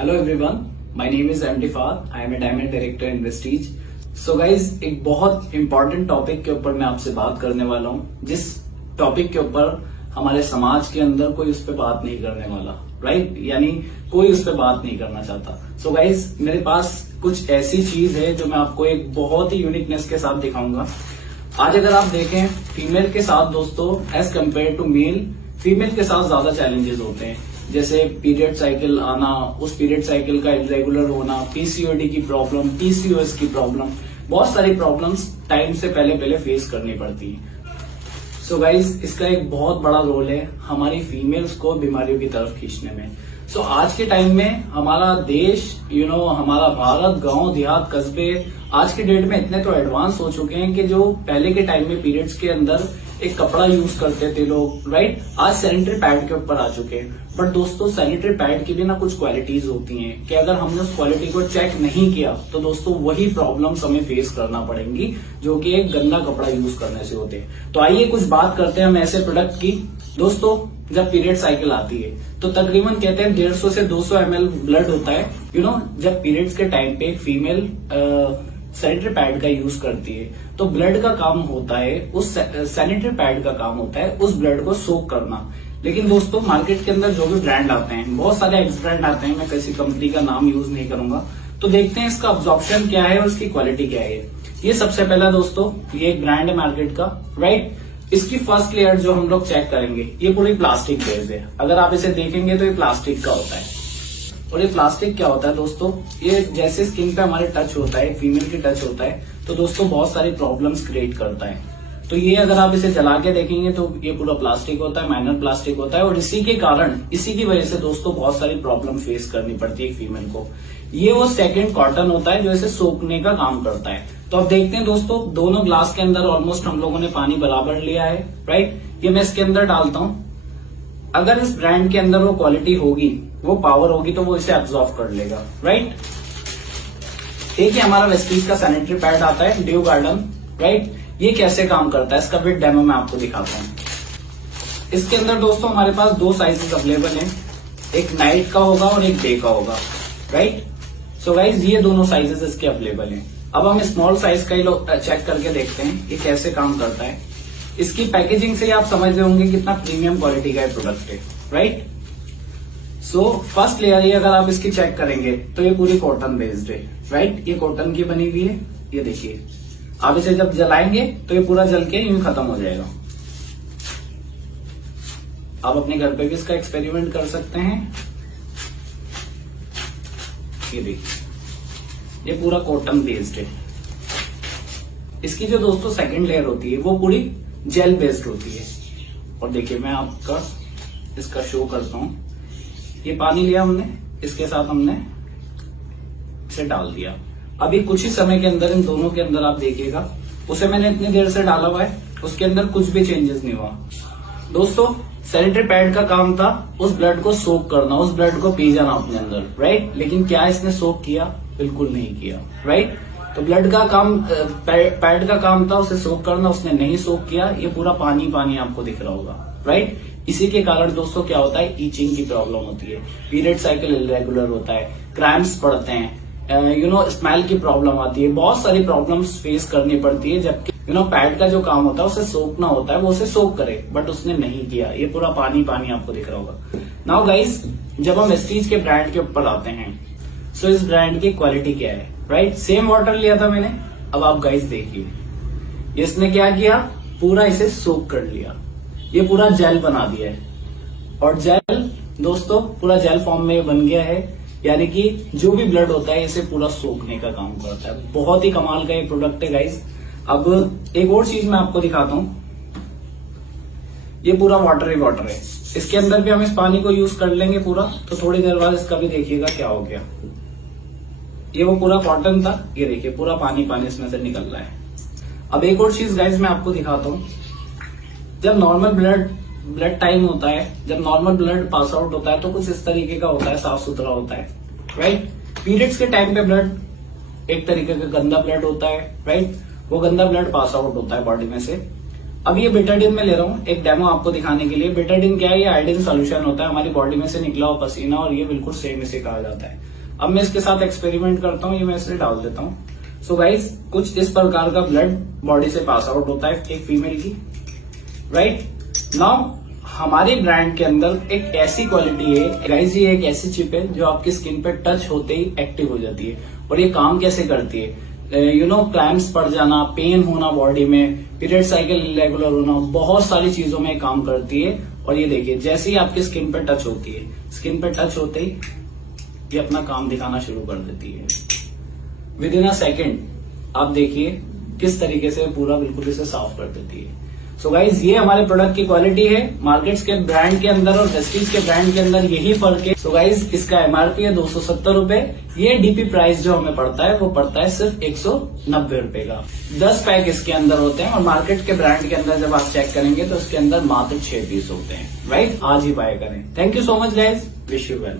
Hello everyone, my name is MD फाद। I am a diamond director in Vestige. So guys, एक बहुत important topic के ऊपर मैं आपसे बात करने वाला हूँ, जिस टॉपिक के ऊपर हमारे समाज के अंदर कोई उस पर बात नहीं करने वाला, राइट? यानी कोई उस पर बात नहीं करना चाहता। सो गाइज, मेरे पास कुछ ऐसी चीज है जो मैं आपको एक बहुत ही यूनिकनेस के साथ दिखाऊंगा। आज अगर आप देखें, फीमेल के साथ दोस्तों as compared to male, female के साथ ज्यादा चैलेंजेस होते हैं, जैसे पीरियड साइकिल आना, उस पीरियड साइकिल का इरेगुलर होना, पीसीओडी की प्रॉब्लम, पीसीओएस की प्रॉब्लम, बहुत सारी प्रॉब्लम्स टाइम से पहले फेस करनी पड़ती है। सो गाइज, इसका एक बहुत बड़ा रोल है हमारी फीमेल्स को बीमारियों की तरफ खींचने में। सो आज के टाइम में हमारा देश, हमारा भारत, गांव देहात कस्बे आज के डेट में इतने तो एडवांस हो चुके हैं कि जो पहले के टाइम में पीरियड्स के अंदर एक कपड़ा यूज करते थे लोग, राइट, आज सैनिटरी पैड के ऊपर आ चुके हैं। बट दोस्तों, सैनिटरी पैड की भी ना कुछ क्वालिटीज होती हैं कि अगर हमने उस क्वालिटी को चेक नहीं किया तो दोस्तों वही प्रॉब्लम्स हमें फेस करना पड़ेंगी जो कि एक गंदा कपड़ा यूज करने से होते हैं। तो आइए कुछ बात करते हैं हम ऐसे प्रोडक्ट की। दोस्तों, जब पीरियड साइकिल आती है तो तकरीबन कहते हैं 150 से 200 ml ब्लड होता है। जब पीरियड्स के टाइम पे एक फीमेल सैनिटरी पैड का यूज करती है तो ब्लड का काम होता है, उस सैनिटरी पैड का काम होता है उस ब्लड को सोक करना। लेकिन दोस्तों, मार्केट के अंदर जो भी ब्रांड आते हैं, बहुत सारे एक्स ब्रांड आते हैं, मैं किसी कंपनी का नाम यूज नहीं करूंगा, तो देखते हैं इसका अब्जॉर्प्शन क्या है और इसकी क्वालिटी क्या है। ये सबसे पहला दोस्तों, ये एक ब्रांड है मार्केट का, राइट। इसकी फर्स्ट लेयर जो हम लोग चेक करेंगे, ये पूरी प्लास्टिक बेस्ड है। अगर आप इसे देखेंगे तो ये प्लास्टिक का होता है। और ये प्लास्टिक क्या होता है दोस्तों, ये जैसे स्किन पे हमारे टच होता है, फीमेल के टच होता है, तो दोस्तों बहुत सारी प्रॉब्लम्स क्रिएट करता है। तो ये अगर आप इसे जला के देखेंगे तो ये पूरा प्लास्टिक होता है, माइनर प्लास्टिक होता है, और इसी के कारण, इसी की वजह से दोस्तों बहुत सारी प्रॉब्लम फेस करनी पड़ती है फीमेल को। ये वो सेकंड कॉटन होता है जो इसे सोखने का काम करता है। तो अब देखते हैं दोस्तों, दोनों ग्लास के अंदर ऑलमोस्ट हम लोगों ने पानी बराबर लिया है, राइट। ये मैं इसके अंदर डालता हूं। अगर इस ब्रांड के अंदर वो क्वालिटी होगी, वो पावर होगी, तो वो इसे एब्जॉर्ब कर लेगा, राइट। एक ही हमारा वेस्टीज का सैनिटरी पैड आता है, ड्यू गार्डन, राइट। ये कैसे काम करता है इसका विद डेमो मैं आपको दिखाता हूँ। इसके अंदर दोस्तों हमारे पास दो साइजेस अवेलेबल हैं, एक नाइट का होगा और एक डे का होगा, राइट। सो गाइज, ये दोनों साइजेस इसके अवेलेबल हैं। अब हम स्मॉल साइज का ही चेक करके देखते हैं ये कैसे काम करता है। इसकी पैकेजिंग से आप समझ रहे होंगे कितना प्रीमियम क्वालिटी का प्रोडक्ट है, राइट। सो फर्स्ट लेयर ये अगर आप इसकी चेक करेंगे तो ये पूरी कॉटन बेस्ड है, राइट। ये कॉटन की बनी हुई है। ये देखिए, आप इसे जब जलाएंगे तो ये पूरा जल के यूं खत्म हो जाएगा। आप अपने घर पे भी इसका एक्सपेरिमेंट कर सकते हैं। ये देखिए, ये पूरा कॉटन बेस्ड है। इसकी जो दोस्तों सेकंड लेयर होती है वो पूरी जेल बेस्ड होती है। और देखिए, मैं आपका इसका शो करता हूं। ये पानी लिया हमने, इसके साथ हमने इसे डाल दिया। अभी कुछ ही समय के अंदर इन दोनों के अंदर आप देखिएगा, उसे मैंने इतनी देर से डाला हुआ है, उसके अंदर कुछ भी चेंजेस नहीं हुआ। दोस्तों, सैनिटरी पैड का काम था उस ब्लड को सोक करना, उस ब्लड को पी जाना अपने अंदर, राइट। लेकिन क्या इसने सोक किया? बिल्कुल नहीं किया, राइट। तो ब्लड का काम, पैड का काम था उसे सोक करना, उसने नहीं सोक किया। ये पूरा पानी पानी आपको दिख रहा होगा, राइट। इसी के कारण दोस्तों क्या होता है, ईचिंग की प्रॉब्लम होती है, पीरियड साइकिल इरेगुलर होता है, क्रैम्प्स पड़ते हैं, स्मेल की प्रॉब्लम आती है, बहुत सारी प्रॉब्लम्स फेस करनी पड़ती है। जबकि पैड का जो काम होता है उसे सोखना होता है, वो उसे सोक करे, बट उसने नहीं किया। ये पूरा पानी पानी आपको दिख रहा होगा। नाउ गाइस, जब हम वेस्टीज के ब्रांड के ऊपर आते हैं, सो इस ब्रांड की क्वालिटी क्या है, राइट। सेम वाटर लिया था मैंने। अब आप गाइस देखिए, इसने क्या किया, पूरा इसे सोक कर लिया, ये पूरा जेल बना दिया है। और जेल दोस्तों पूरा जेल फॉर्म में बन गया है, यानी कि जो भी ब्लड होता है इसे पूरा सोखने का काम करता है। बहुत ही कमाल का ये प्रोडक्ट है गाइस। अब एक और चीज मैं आपको दिखाता हूं। ये पूरा वाटर ही वाटर है, इसके अंदर भी हम इस पानी को यूज कर लेंगे पूरा, तो थोड़ी देर बाद इसका भी देखिएगा क्या हो गया। ये वो पूरा कॉटन था, ये देखिए पूरा पानी पानी इसमें से निकल रहा है। अब एक और चीज गाइस मैं आपको दिखाता हूं। जब नॉर्मल ब्लड टाइम होता है, जब नॉर्मल ब्लड पास आउट होता है तो कुछ इस तरीके का होता है, साफ सुथरा होता है, राइट। पीरियड्स के टाइम पे ब्लड एक तरीके का गंदा ब्लड होता है, राइट। वो गंदा ब्लड पास आउट होता है बॉडी में से। अब ये बेटाडीन में ले रहा हूँ एक डेमो आपको दिखाने के लिए। बेटाडीन क्या है? ये आयोडीन सोल्यूशन होता है, हमारी बॉडी में से निकला हुआ पसीना, और ये बिल्कुल सेम इसे कहा जाता है। अब मैं इसके साथ एक्सपेरिमेंट करता हूँ, ये मैं इसमें डाल देता हूँ। सो गाइज, कुछ इस प्रकार का ब्लड बॉडी से पास आउट होता है एक फीमेल की, राइट। नाउ हमारे ब्रांड के अंदर एक ऐसी क्वालिटी है गाइज, ये एक ऐसी चिप है जो आपकी स्किन पे टच होते ही एक्टिव हो जाती है। और ये काम कैसे करती है? क्लैम्प्स पड़ जाना, पेन होना बॉडी में, पीरियड साइकिल इरेगुलर होना, बहुत सारी चीजों में काम करती है। और ये देखिए, जैसे ही आपकी स्किन पे टच होती है, स्किन पे टच होते ही ये अपना काम दिखाना शुरू कर देती है। विद इन अ सेकेंड आप देखिए किस तरीके से पूरा बिल्कुल इसे साफ कर देती है। सो गाइज, ये हमारे प्रोडक्ट की क्वालिटी है। मार्केट्स के ब्रांड के अंदर और वेस्टीज के ब्रांड के अंदर यही फर्क है। सो गाइज, इसका एमआरपी है 270 रुपए। ये डीपी प्राइस जो हमें पड़ता है वो पड़ता है सिर्फ 190 रुपए का। 10 पैक इसके अंदर होते हैं, और मार्केट के ब्रांड के अंदर जब आप चेक करेंगे तो इसके अंदर मात्र 6 पीस होते हैं, राइट। आज ही बाय करें। Thank you so much guys, wish you well.